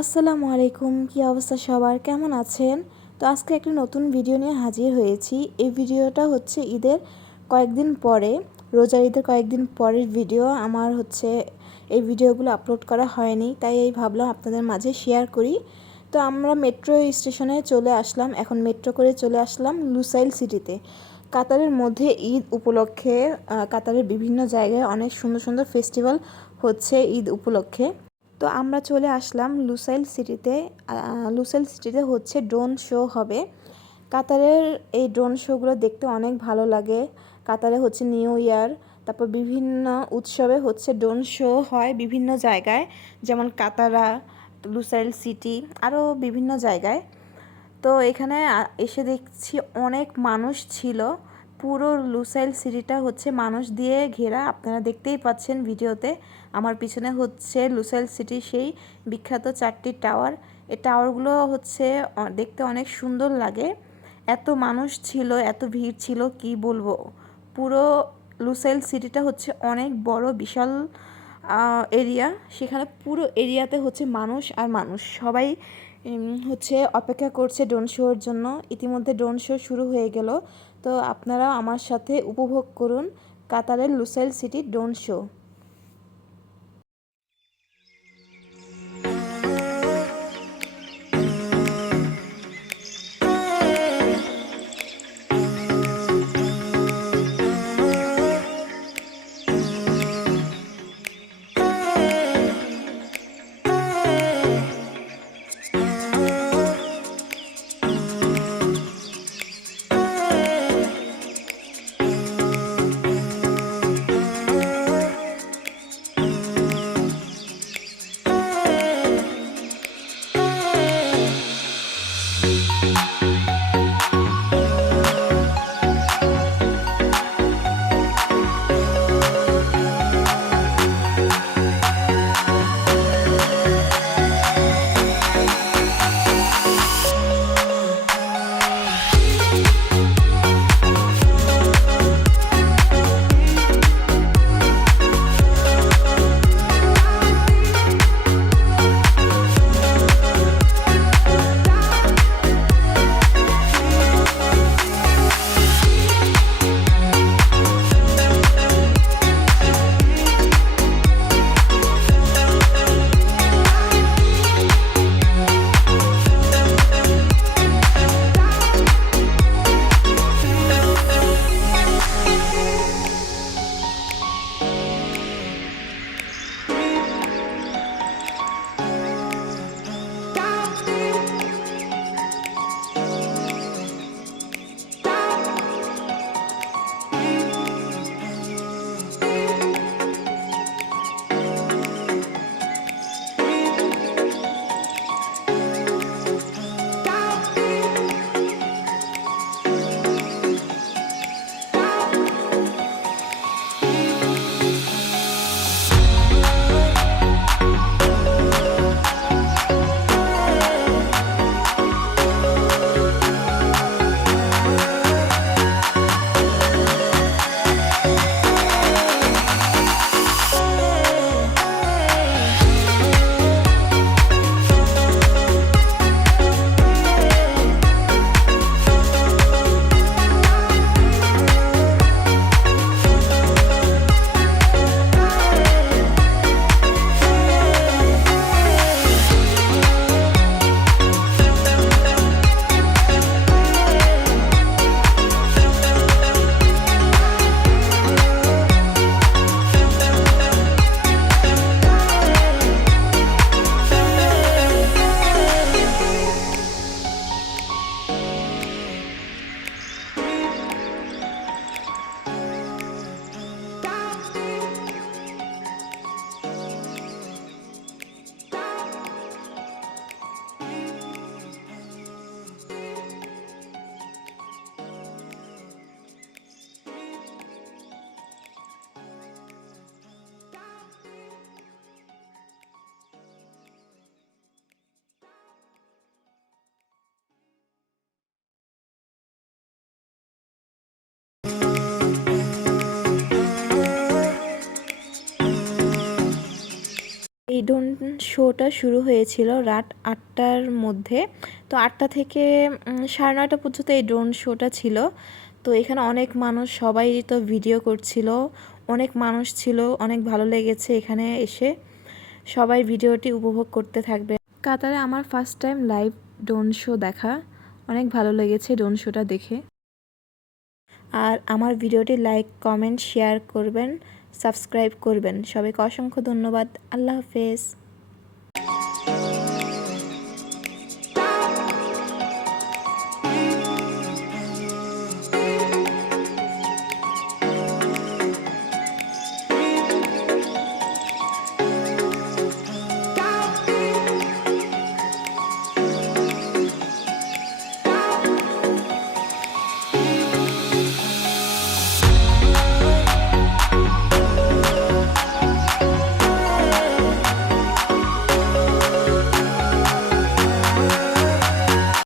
আসসালামু আলাইকুম, কি অবস্থা সবার, কেমন আছেন? তো আজকে একটা নতুন ভিডিও নিয়ে হাজির হয়েছি। এই ভিডিওটা হচ্ছে ঈদের কয়েকদিন পরে, রোজার ঈদের কয়েকদিন পরের ভিডিও। আমার হচ্ছে এই ভিডিওগুলো আপলোড করা হয়নি, তাই এই ভাবলাম আপনাদের মাঝে শেয়ার করি। তো আমরা মেট্রো স্টেশনে চলে আসলাম, এখন মেট্রো করে চলে আসলাম লুসাইল সিটিতে। কাতারের মধ্যে ঈদ উপলক্ষে কাতারের বিভিন্ন জায়গায় অনেক সুন্দর সুন্দর ফেস্টিভ্যাল হচ্ছে ঈদ উপলক্ষে। তো আমরা চলে আসলাম লুসাইল সিটিতে। লুসাইল সিটিতে হচ্ছে ড্রোন শো হবে। কাতারের এই ড্রোন শোগুলো দেখতে অনেক ভালো লাগে। কাতারে হচ্ছে নিউ ইয়ার, তারপর বিভিন্ন উৎসবে হচ্ছে ড্রোন শো হয় বিভিন্ন জায়গায়, যেমন কাতারা, লুসাইল সিটি, আরও বিভিন্ন জায়গায়। তো এখানে এসে দেখছি অনেক মানুষ ছিল। পুরো লুসাইল সিটিটা হচ্ছে মানুষ দিয়ে ঘেরা, আপনারা দেখতেই পাচ্ছেন ভিডিওতে। আমার পিছনে হচ্ছে লুসাইল সিটি সেই বিখ্যাত 4টি টাওয়ার। এই টাওয়ারগুলো হচ্ছে দেখতে অনেক সুন্দর লাগে। এত মানুষ ছিল, এত ভিড় ছিল, কি বলবো। পুরো লুসাইল সিটিটা হচ্ছে অনেক বড়, বিশাল এরিয়া। সেখানে পুরো এরিয়াতে হচ্ছে মানুষ আর মানুষ, সবাই হচ্ছে অপেক্ষা করছে ড্রোন শোর জন্য। ইতিমধ্যে ড্রোন শো শুরু হয়ে গেল। তো আপনারা আমার সাথে উপভোগ করুন কাতারের Lusail city drone show. Drone শোটা শুরু হয়েছিল রাত 8টার মধ্যে। তো 8টা থেকে 9:30 পর্যন্ত এই ড্রোন শোটা ছিল। তো এখানে অনেক মানুষ, সবাই তো ভিডিও করছিল, অনেক মানুষ ছিল, অনেক ভালো লেগেছে এখানে এসে। সবাই ভিডিওটি উপভোগ করতে থাকবে। কাতারে আমার first time live drone show দেখা, অনেক ভালো লেগেছে ড্রোন শোটা দেখে। আর আমার ভিডিওটি লাইক, কমেন্ট, শেয়ার করবেন, সাবস্ক্রাইব করবেন। সবাইকে অসংখ্য ধন্যবাদ। আল্লাহ হাফেজ।